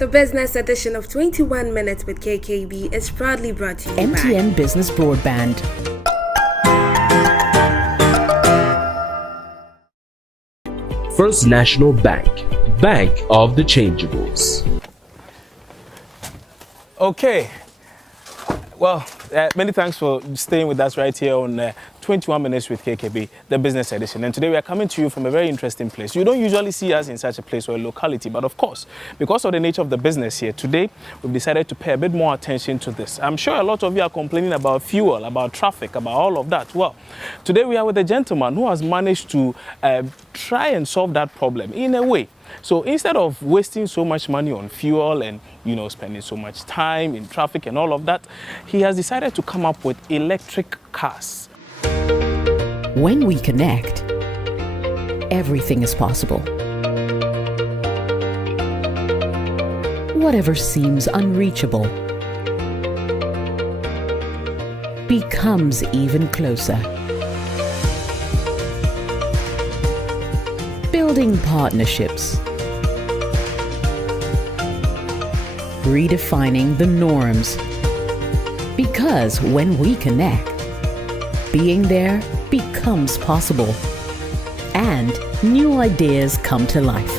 The business edition of 21 Minutes with KKB is proudly brought to you by MTN Business Broadband. First National Bank, Bank of the Changeables. Okay. Well, many thanks for staying with us right here on 21 Minutes with KKB, the business edition. And today we are coming to you from a very interesting place. You don't usually see us in such a place or a locality, but of course, because of the nature of the business here, today we've decided to pay a bit more attention to this. I'm sure a lot of you are complaining about fuel, about traffic, about all of that. Well, today we are with a gentleman who has managed to try and solve that problem in a way. So instead of wasting so much money on fuel and, spending so much time in traffic and all of that, he has decided to come up with electric cars. When we connect, everything is possible. Whatever seems unreachable becomes even closer. Building partnerships. Redefining the norms. Because when we connect, being there becomes possible. And new ideas come to life.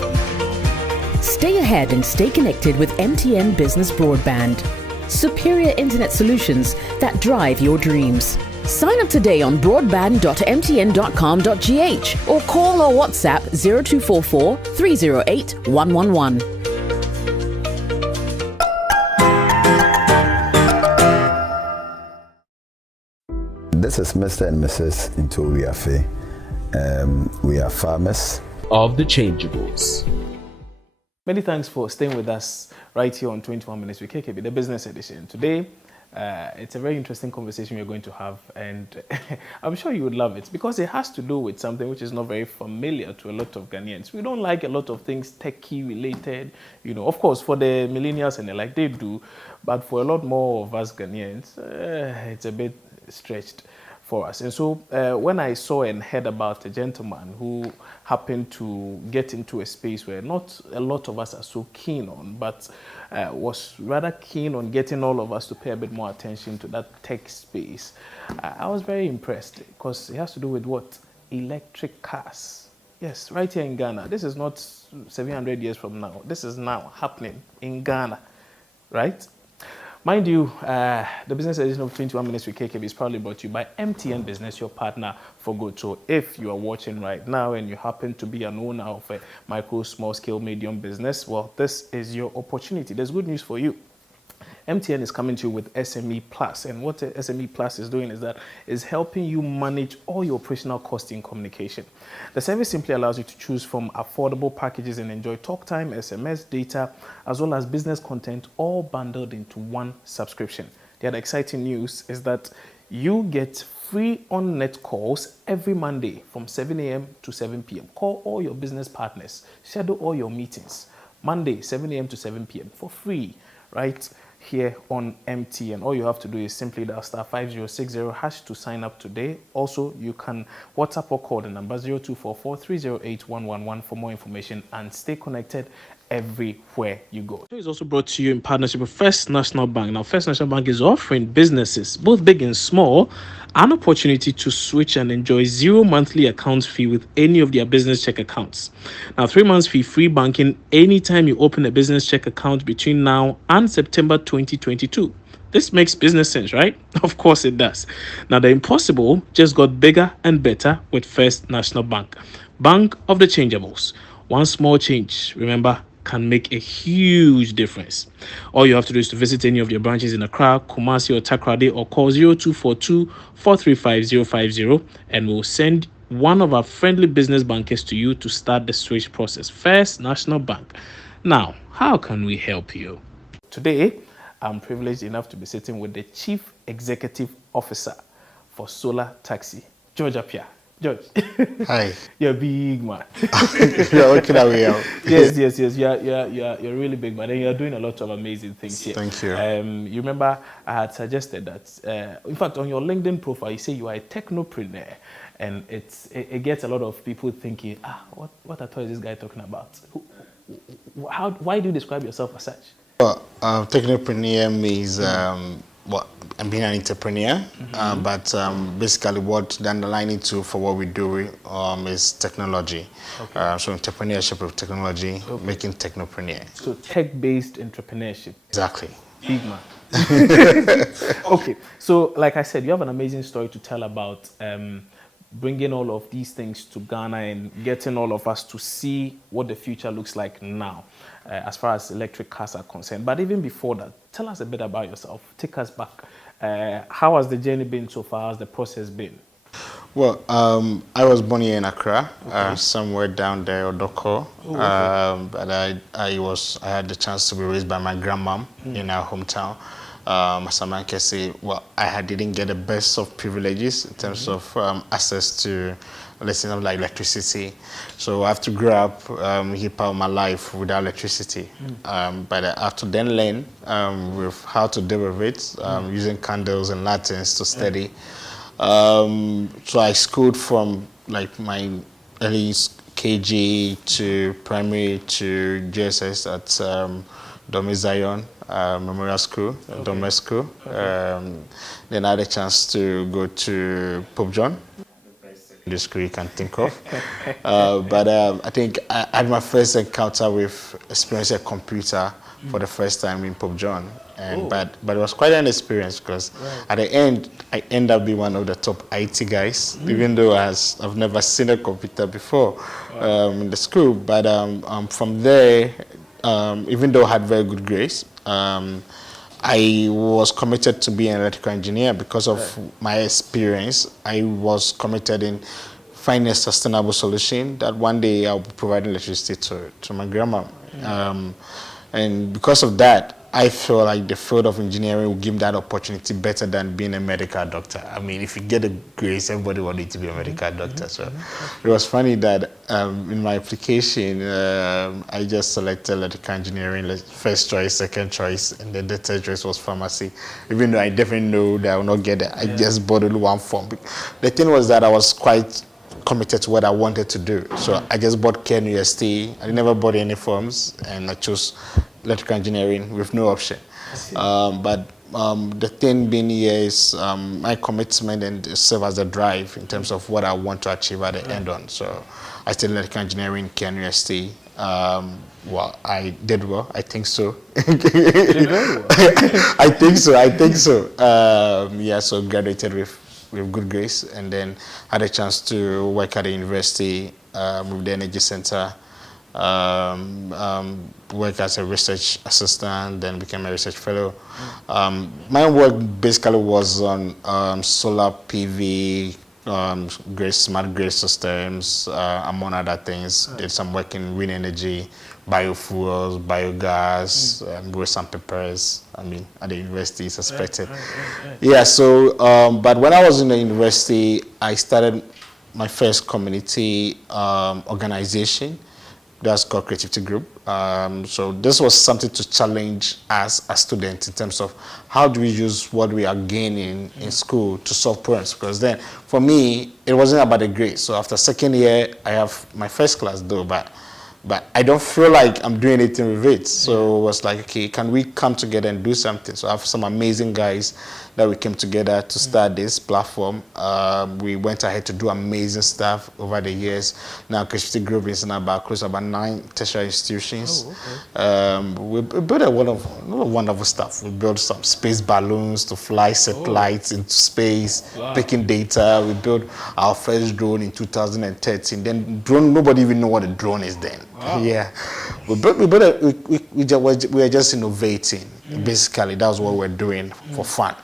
Stay ahead and stay connected with MTN Business Broadband. Superior internet solutions that drive your dreams. Sign up today on broadband.mtn.com.gh or call or WhatsApp 0244 308 111. This is Mr. and Mrs. Ntowiafe. We are farmers of the Changeables. Many thanks for staying with us right here on 21 Minutes with KKB, the business edition. Today, it's a very interesting conversation we're going to have, and I'm sure you would love it because it has to do with something which is not very familiar to a lot of Ghanaians. We don't like a lot of things techie related, of course, for the millennials and the like, they do, but for a lot more of us Ghanaians, it's a bit stretched for us. And so when I saw and heard about a gentleman who happened to get into a space where not a lot of us are so keen on, but was rather keen on getting all of us to pay a bit more attention to that tech space, I was very impressed because it has to do with what? Electric cars. Yes, right here in Ghana. This is not 700 years from now. This is now happening in Ghana, right? Mind you, the business edition of 21 Minutes with KKB is proudly brought to you by MTN Business, your partner for good. So if you are watching right now and you happen to be an owner of a micro, small scale, medium business, well, this is your opportunity. There's good news for you. MTN is coming to you with SME Plus, and what SME Plus is doing is helping you manage all your operational costs in communication. The service simply allows you to choose from affordable packages and enjoy talk time, SMS, data, as well as business content, all bundled into one subscription. The other exciting news is that you get free on-net calls every Monday from 7 a.m. to 7 p.m. Call all your business partners, schedule all your meetings, Monday, 7 a.m. to 7 p.m. for free, right? Here on MTN. All you have to do is simply dial *5060# to sign up today. Also, you can WhatsApp or call the number 0244 308 111 for more information and stay connected everywhere you go. It is also brought to you in partnership with First National Bank. Now, First National Bank is offering businesses, both big and small, an opportunity to switch and enjoy 0 monthly account fee with any of their business check accounts. Now, 3 months fee free banking anytime you open a business check account between now and September 2022. This makes business sense, right? Of course it does. Now, the impossible just got bigger and better with First National Bank. Bank of the Changeables. One small change, remember, can make a huge difference. All you have to do is to visit any of your branches in Accra, Kumasi, or Takoradi, or call 0242 435 050, and we'll send one of our friendly business bankers to you to start the switch process. First National Bank. Now, how can we help you? Today, I'm privileged enough to be sitting with the Chief Executive Officer for Solar Taxi, Jorge Appiah. George. Hi. You're a big man. You're looking at me out. Yes. You're really big man, and you're doing a lot of amazing things here. Thank you. You remember I had suggested that, in fact, on your LinkedIn profile, you say you are a technopreneur, and it gets a lot of people thinking, what at all is this guy talking about? why do you describe yourself as such? Well, technopreneur means being an entrepreneur, but basically what the underlying tool for what we do is technology. Okay. So entrepreneurship with technology, making technopreneur. So tech-based entrepreneurship. Exactly. Big man. Okay, so like I said, you have an amazing story to tell about bringing all of these things to Ghana and getting all of us to see what the future looks like now as far as electric cars are concerned. But even before that, tell us a bit about yourself. Take us back. How has the journey been so far? How has the process been? Well, I was born here in Accra, somewhere down there, Odoko. But I had the chance to be raised by my grandmom in our hometown. Asamankese. Well, I didn't get the best of privileges in terms of access to, let's say, like electricity. So I have to grow up hip hop my life without electricity. But I have to then learn with how to deal with it, using candles and lanterns to study. So I schooled from like my early KG to primary to JSS at Dome Zion Memorial School, Dome School. Then I had a chance to go to Pope John, the school you can think of. But I think I had my first encounter with experiencing a computer for the first time in Pope John. But it was quite an experience because at the end, I ended up being one of the top IT guys, even though I've never seen a computer before in the school. But from there, even though I had very good grades, I was committed to being an electrical engineer because of my experience. I was committed in finding a sustainable solution that one day I'll be providing electricity to my grandma. And because of that, I feel like the field of engineering will give that opportunity better than being a medical doctor. I mean, if you get a grades, everybody wanted to be a medical doctor. So it was funny that in my application, I just selected electrical engineering, first choice, second choice, and then the third choice was pharmacy. Even though I definitely know that I will not get it, I just bought only one form. The thing was that I was quite committed to what I wanted to do. So I just bought KNUST. I never bought any forms, and I chose electrical engineering with no option. But the thing being here is my commitment and serve as a drive in terms of what I want to achieve at the end on. So I studied electrical engineering in KNUST. Well, I did well. I think so. I think so. Yeah, so graduated with good grades, and then had a chance to work at the university with the energy center. Work as a research assistant, then became a research fellow. My work basically was on solar PV, smart grid systems, among other things. Did some work in wind energy, biofuels, biogas, with some papers. I mean, at the university, suspected. Yeah. So, but when I was in the university, I started my first community organization. That's called Creativity Group. So this was something to challenge us as students in terms of how do we use what we are gaining in school to solve problems. Because then, for me, it wasn't about the grades. So after second year, I have my first class though, but I don't feel like I'm doing anything with it. So it was like, okay, can we come together and do something? So I have some amazing guys that we came together to start this platform. We went ahead to do amazing stuff over the years. Now, Creativity Group is now close to about 9 tertiary institutions. We built a lot of wonderful stuff. We built some space balloons to fly satellites into space, picking data. We built our first drone in 2013. Then drone, nobody even knew what a drone is then. Yeah, we were just innovating. Basically, that was what we're doing for fun.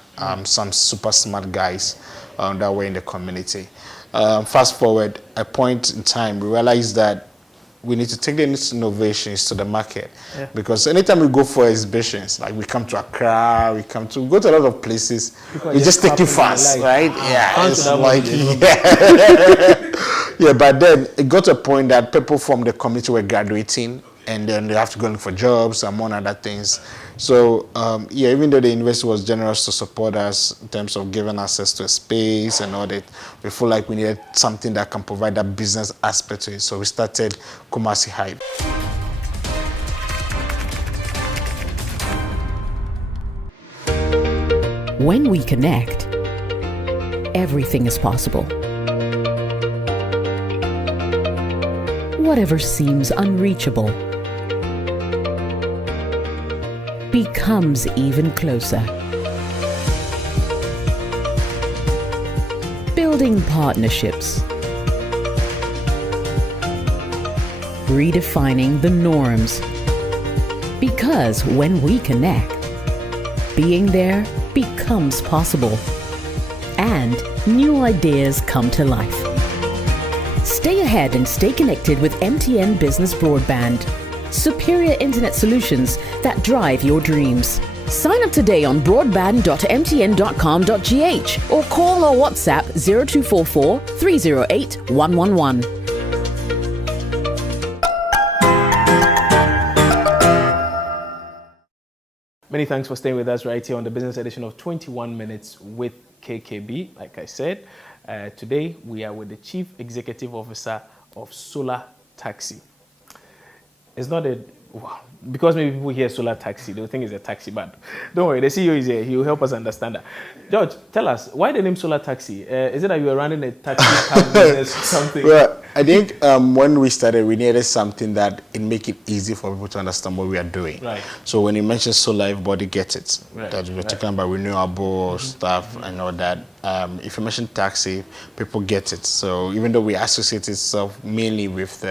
Some super smart guys that were in the community. Fast forward a point in time, we realized that we need to take these innovations to the market. Because anytime we go for exhibitions, like we come to Accra, we go to a lot of places, we just take it fast, right? Yeah, it's like, yeah, but then it got to a point that people from the community were graduating, and then they have to go look for jobs, among other things. So, yeah, even though the university was generous to support us in terms of giving access to a space and all that, we feel like we needed something that can provide that business aspect to it. So we started Kumasi Hype. when we connect, everything is possible. Whatever seems unreachable becomes even closer. Building partnerships, redefining the norms. Because when we connect, being there becomes possible, and new ideas come to life. Stay ahead and stay connected with MTN Business Broadband. Superior internet solutions that drive your dreams. Sign up today on broadband.mtn.com.gh or call or WhatsApp 0244 308 111. Many thanks for staying with us right here on the business edition of 21 Minutes with KKB. Like I said, today we are with the Chief Executive Officer of Solar Taxi. It's not a, because maybe people hear Solar Taxi, they'll think it's a taxi, but don't worry, the CEO is here. He will help us understand that. George, tell us, why the name Solar Taxi? Is it that you were running a taxi cab business or something? Well, I think when we started, we needed something that it make it easy for people to understand what we are doing. Right. So when you mention solar, everybody gets it. Right. That we're talking about renewable stuff and all that. If you mention taxi, people get it. So even though we associate itself mainly with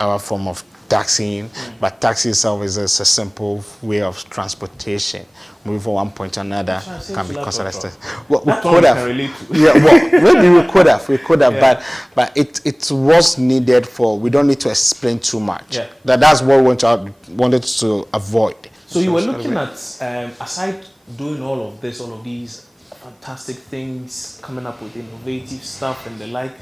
our form of taxiing, but taxi itself is a simple way of transportation. Moving from one point to another can be considered. Well, we could have. Yeah, well, maybe we could have, yeah. but it was needed for. We don't need to explain too much. Yeah. That's what we wanted to avoid. So you were looking at aside doing all of these fantastic things, coming up with innovative stuff and the like,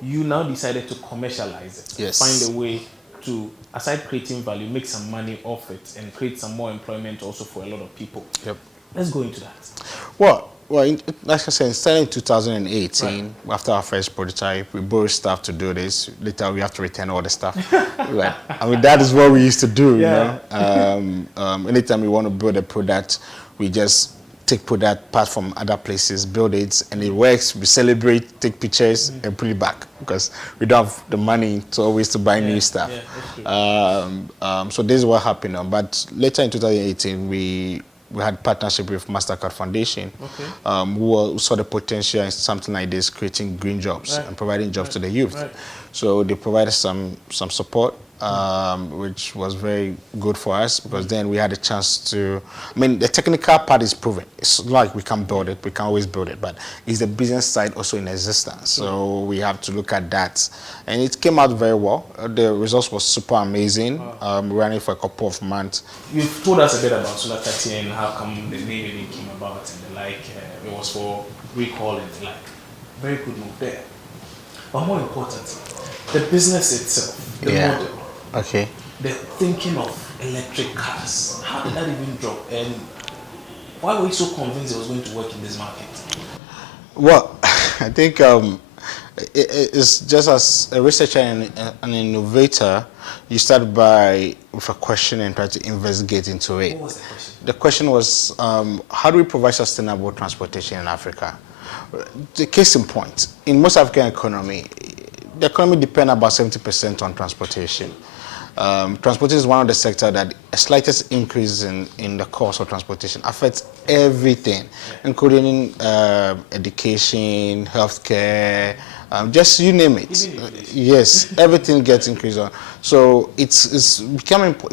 you now decided to commercialize it. Yes. Find a way to, aside creating value, make some money off it and create some more employment also for a lot of people. Yep. Let's go into that. Well, like I said, starting in 2018, after our first prototype, we borrowed staff to do this. Later, we have to return all the stuff. Right. I mean, that is what we used to do. Yeah. You know? Anytime we want to build a product, we just take product part from other places, build it, and it works. We celebrate, take pictures, and put it back because we don't have the money to always to buy new stuff. Yeah, so this is what happened. But later in 2018, we had partnership with MasterCard Foundation, who saw the potential in something like this, creating green jobs and providing jobs to the youth. Right. So they provided some support, which was very good for us because then we had a chance to, I mean, the technical part is proven. It's like we can build it, we can always build it, but is the business side also in existence? So we have to look at that. And it came out very well. The results was super amazing. We ran it for a couple of months. You've told us a bit about Solar Taxi and how come the name came about and the like. It was for recall and the like. Very good move there. But more importantly, the business itself, the model. Okay. The thinking of electric cars, how did that even drop? And why were you so convinced it was going to work in this market? Well, I think it's just as a researcher and an innovator, you start with a question and try to investigate into it. What was the question? The question was, how do we provide sustainable transportation in Africa? The case in point, in most African economy, the economy depends about 70% on transportation. Transportation is one of the sectors that a slightest increase in the cost of transportation affects everything, including education, healthcare, just you name it. Yes, everything gets increased on. So it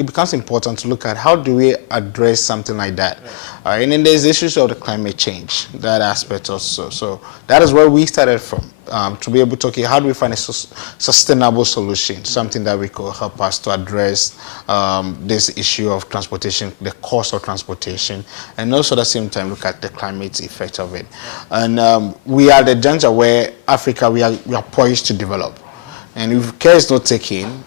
becomes important to look at how do we address something like that. And then there's the issues of the climate change, that aspect also. So that is where we started from, to be able to, okay, how do we find a sustainable solution, something that we could help us to address this issue of transportation, the cost of transportation, and also at the same time look at the climate effect of it. And we are at the juncture where Africa, we are poised to develop. And if care is not taken,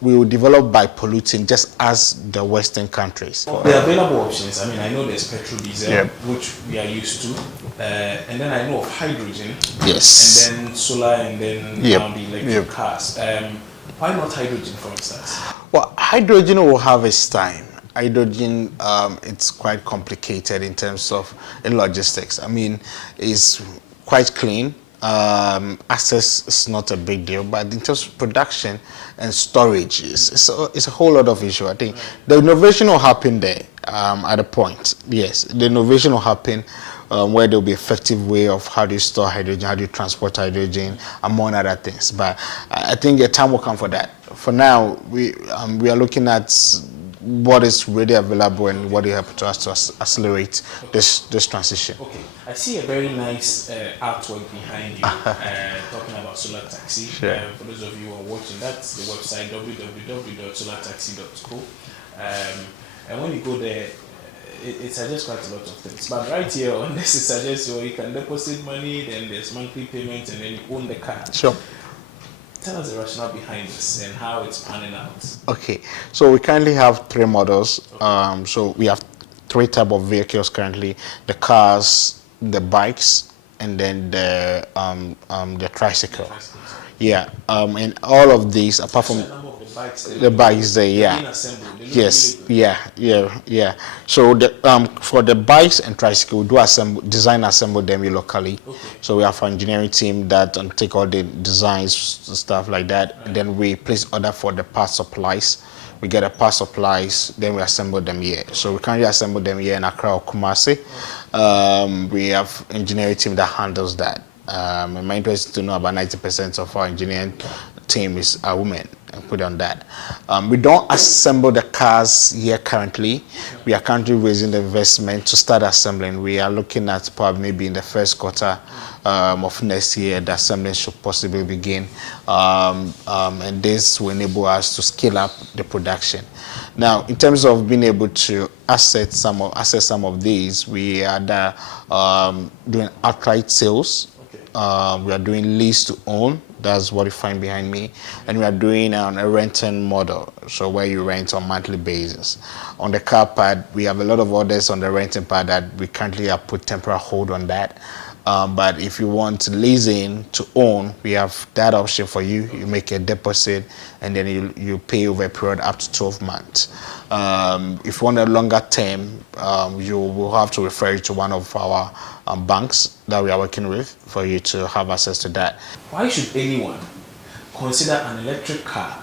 we will develop by polluting just as the Western countries. The available options, I mean, I know there's petrol, diesel, which we are used to, and then I know of hydrogen, yes, and then solar, and then the electric cars. Why not hydrogen, for instance? Well, hydrogen will have its time. hydrogen, it's quite complicated in terms of logistics. I mean, it's quite clean. Access is not a big deal, but in terms of production and storage, it's a whole lot of issue. I think the innovation will happen there at a point. Yes, the innovation will happen where there will be effective way of how do you store hydrogen, how do you transport hydrogen, among other things. But I think a time will come for that. For now, we are looking at what is really available and what will help to us to accelerate this transition. Okay, I see a very nice artwork behind you talking about solar taxi. Sure. For those of you who are watching, that's the website www.solartaxi.co. And when you go there, it suggests quite a lot of things. But right here on this, it suggests you can deposit money, then there's monthly payments, and then you own the car. Sure. Tell us the rationale behind this and how it's panning out. Okay, so we currently have 3 models. So we have 3 types of vehicles currently: the cars, the bikes, and then the tricycle. Yeah, and all of these, apart from the bikes there, yeah, yes, yeah. So for the bikes and tricycle, we do assemble them locally. Okay. So we have an engineering team that take all the designs, stuff like that, and then we place order for the part supplies. We get the part supplies, then we assemble them here. So we currently assemble them here in Accra or Kumasi. We have engineering team that handles that. And my interest is to know about 90% of our engineering team is women, and put on that. We don't assemble the cars here currently. We are currently raising the investment to start assembling. We are looking at probably maybe in the first quarter of next year, the assembly should possibly begin. And this will enable us to scale up the production. Now, in terms of being able to access some of these, we are doing outright sales. We are doing lease to own. That's what you find behind me. And we are doing a renting model, so where you rent on a monthly basis. On the car part, we have a lot of orders on the renting part that we currently have put temporary hold on that. But if you want leasing to own, we have that option for you. You make a deposit and then you pay over a period up to 12 months. If you want a longer term, you will have to refer you to one of our banks that we are working with for you to have access to that. Why should anyone consider an electric car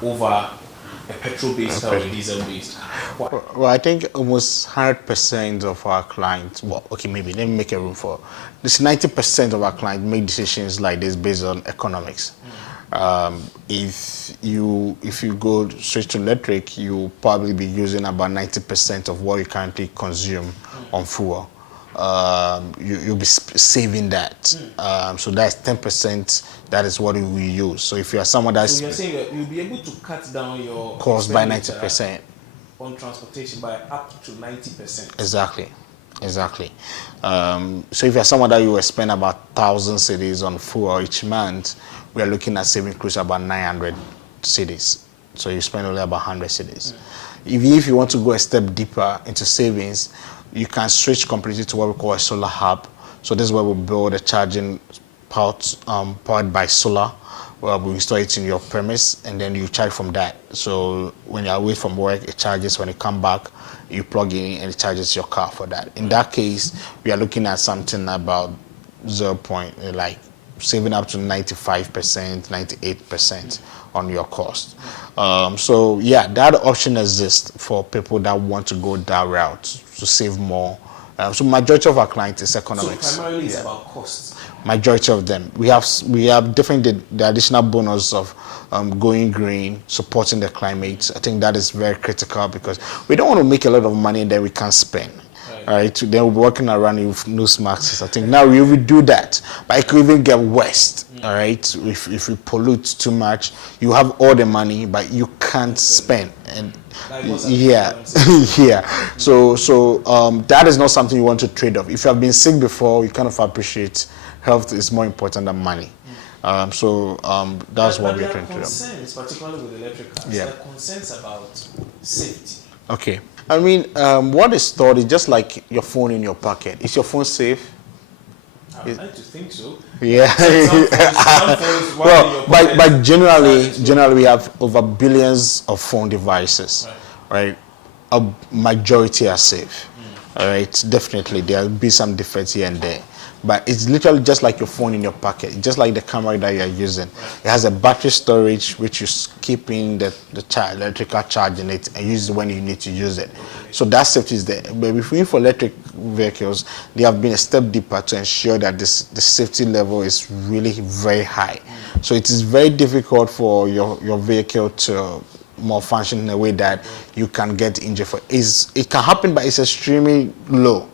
over a petrol-based car or a diesel-based car? Well, I think almost 100% of our clients, well, okay, maybe let me make a room for this. 90% of our clients make decisions like this based on economics. If you go straight to electric, you'll probably be using about 90% of what you currently consume on fuel. You'll be saving that. So that's 10%. That is what we use. So if you are someone that's... So you're saying that you'll be able to cut down your cost by 90%. On transportation by up to 90%. Exactly. So if you're someone that you will spend about 1,000 cedis on fuel each month, we are looking at saving close to about 900 cedis. So you spend only about 100 cedis. If you want to go a step deeper into savings, you can switch completely to what we call a solar hub. So this is where we build a charging powered by solar, where we install it in your premise, and then you charge from that. So when you're away from work, it charges. When you come back, you plug in and it charges your car for that. In that case, we are looking at something about like saving up to 95%, 98% on your cost. So yeah, that option exists for people that want to go that route to save more. So majority of our clients is economics. So primarily it's about costs. Majority of them. We have definitely the additional bonus of going green, supporting the climate. I think that is very critical because we don't want to make a lot of money that we can't spend. All right, then we'll be working around with no smarts. I think now we will do that, but it could even get worse. All right, if you pollute too much, you have all the money, but you can't spend. And yeah. So that is not something you want to trade off. If you have been sick before, you kind of appreciate health is more important than money. That's what we're trying to do. Concerns, particularly with electric cars, there are concerns about safety. Okay. I mean, what is stored is just like your phone in your pocket. Is your phone safe? I would like to think so. Yeah. But generally we have over billions of phone devices, right? a majority are safe. All right, definitely there'll be some defects here and there, but it's literally just like your phone in your pocket, just like the camera that you're using. It has a battery storage which you keep in the electrical charge in it and use it when you need to use it. So that safety is there. But for electric vehicles, they have been a step deeper to ensure that the safety level is really very high. So it is very difficult for your vehicle to malfunction in a way that you can get injured. It can happen, but it's extremely low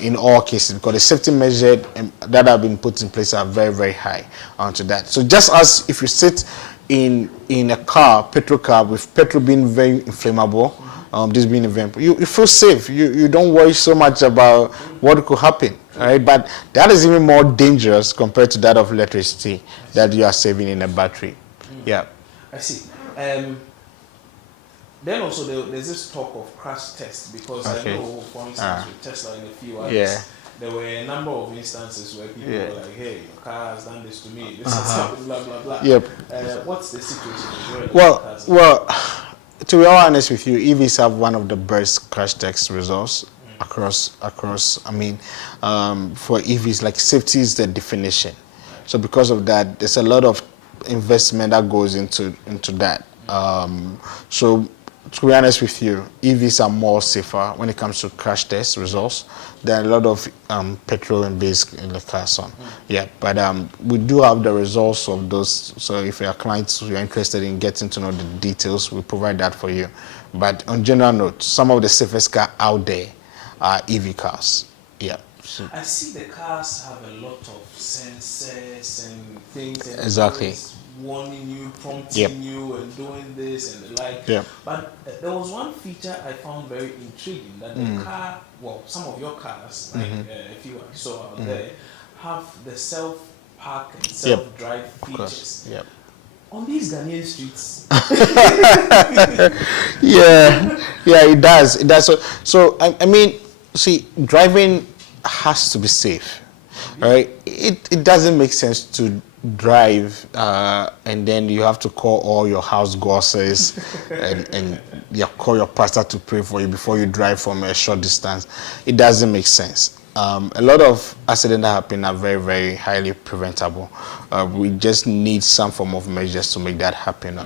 in all cases, because the safety measures that have been put in place are very, very high onto that. So just as if you sit in a car, petrol car, with petrol being very inflammable, this being event, you feel safe. You don't worry so much about what could happen. All right, but that is even more dangerous compared to that of electricity that you are saving in a battery. Yeah, I see. Then also there's this talk of crash tests, because I know, for instance, with Tesla and a few others, there were a number of instances where people were like, "Hey, your car has done this to me. This has happened, blah blah blah." Yep. What's the situation? Well, to be honest with you, EVs have one of the best crash test results across. I mean, for EVs, like, safety is the definition. So because of that, there's a lot of investment that goes into that. So to be honest with you, EVs are more safer when it comes to crash test results than a lot of petrol and basic in the cars on. Yeah, but we do have the results of those. So if your clients are interested in getting to know the details, we provide that for you. But on general note, some of the safest cars out there are EV cars. Yeah. So I see the cars have a lot of sensors and things. And exactly. Warning you, prompting you, and doing this and the like. Yeah. But there was one feature I found very intriguing, that the car, well, some of your cars, like a few I saw out there, have the self-park and self-drive features. Yep. On these Ghanaian streets. yeah, it does. It does. So I mean, see, driving has to be safe, right? It doesn't make sense to drive and then you have to call all your house gossips and you call your pastor to pray for you before you drive from a short distance. It doesn't make sense. A lot of accidents that happen are very, very highly preventable. We just need some form of measures to make that happen.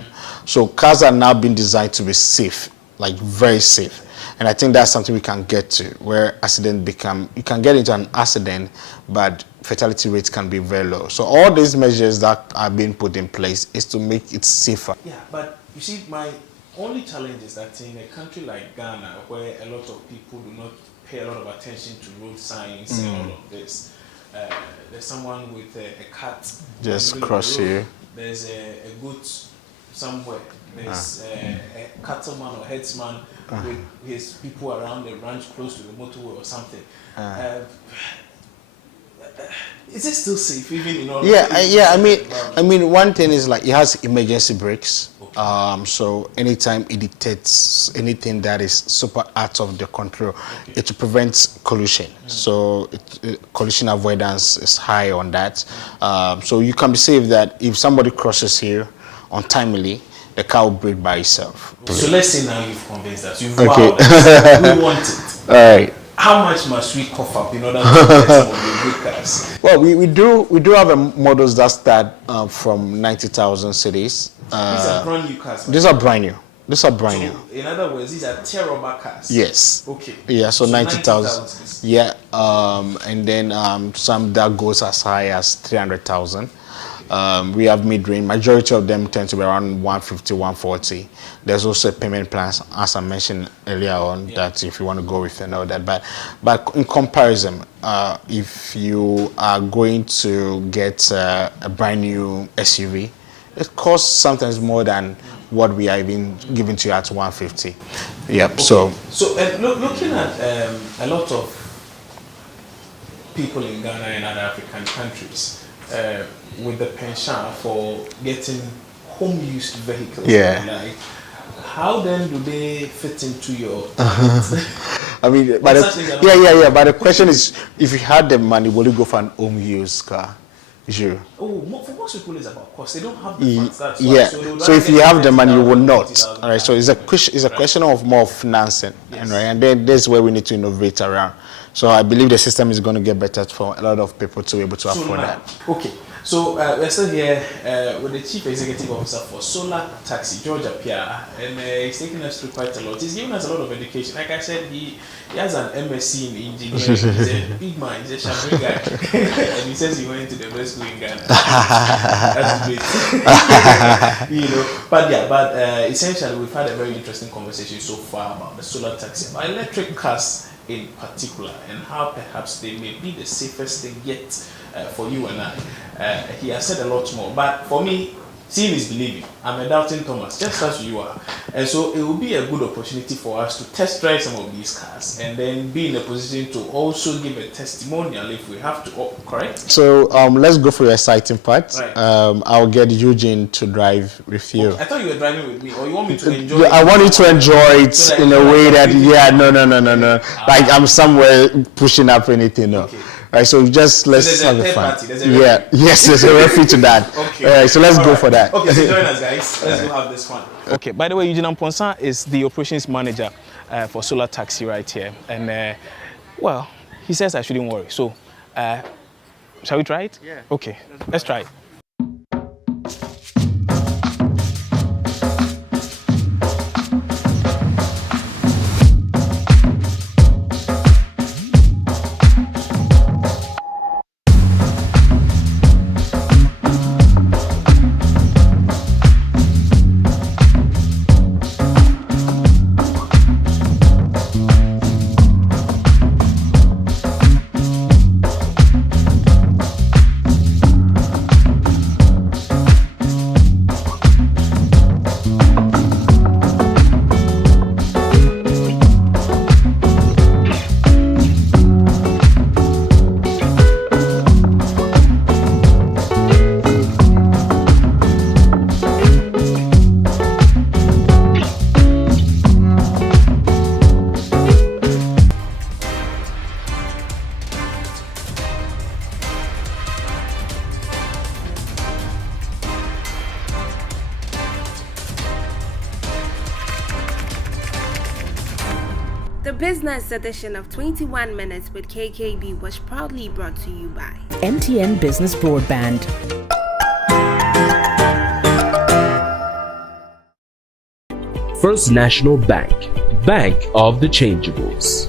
So cars are now being designed to be safe, like very safe. And I think that's something we can get to, where you can get into an accident, but fatality rates can be very low. So all these measures that are being put in place is to make it safer. Yeah, but you see, my only challenge is that in a country like Ghana, where a lot of people do not pay a lot of attention to road signs and all of this, there's someone with a cat just cross you. There's a goat somewhere. There's a cattleman or headsman with his people around the ranch close to the motorway or something. Is it still safe even in all? I mean, one thing is, like, it has emergency brakes. Okay. So anytime it detects anything that is super out of the control, it prevents collision. So collision avoidance is high on that. So you can be safe that if somebody crosses here untimely, the car will brake by itself. So let's say now you've convinced us. You've wowed us. We want it. All right. How much must we cough up in order to get some of the good cars? Well, we do have models that start from 90,000 cedis. These are brand new cars. These are brand new. These are brand new. In other words, these are tear-rubber cars. Yes. Okay. Yeah, so 90,000. Yeah, and then some that goes as high as 300,000. We have mid-range. Majority of them tend to be around 150, 140. There's also payment plans, as I mentioned earlier on, that if you want to go with and all that. But in comparison, if you are going to get a brand new SUV, it costs sometimes more than what we are even giving to you at 150. Yep. Okay. So looking at a lot of people in Ghana and other African countries, with the penchant for getting home-used vehicles. Yeah. Like, how then do they fit into your? I mean, but the question is, if you had the money, will you go for an home-used car? you. Oh, for most people it's about cost. They don't have the funds. That's why. Yeah. So if you have the money, you will not. 40,000. All right. So it's a question of more financing, Yes. right? And then this is where we need to innovate around. So I believe the system is going to get better for a lot of people to be able to afford that. Okay. So we're still here with the Chief Executive Officer for Solar Taxi, Jorge Appiah, and he's taking us through quite a lot. He's given us a lot of education. Like I said, he has an MSc in engineering. He's a big man. He's a Shabri guy, and he says he went to the best school in Ghana. That's great. You know, but essentially we've had a very interesting conversation so far about the solar taxi, about electric cars in particular, and how perhaps they may be the safest thing yet for you and I. He has said a lot more, but for me, seeing is believing. I'm a doubting Thomas, just as you are. And so it will be a good opportunity for us to test drive some of these cars and then be in a position to also give a testimonial if we have to, correct? So let's go for your exciting part. Right. I'll get Eugene to drive with you. I thought you were driving with me, or you want me to enjoy Yeah, I want you to enjoy it So that in a you way like that, everything. yeah, no. Like I'm somewhere pushing up anything, no. Okay. Right, so just let's there's a have a third fun. party, there's a Yeah, yes, there's a referee to that. Okay. All right, so let's All go right. for that. Okay, so join us, guys. Let's go have this fun. Okay, by the way, Eugene Amponsa is the operations manager for Solar Taxi right here. And, well, he says I shouldn't worry. So, shall we try it? Yeah. Okay, let's try it. The business edition of 21 Minutes with KKB was proudly brought to you by MTN Business Broadband. First National Bank, Bank of the Changeables.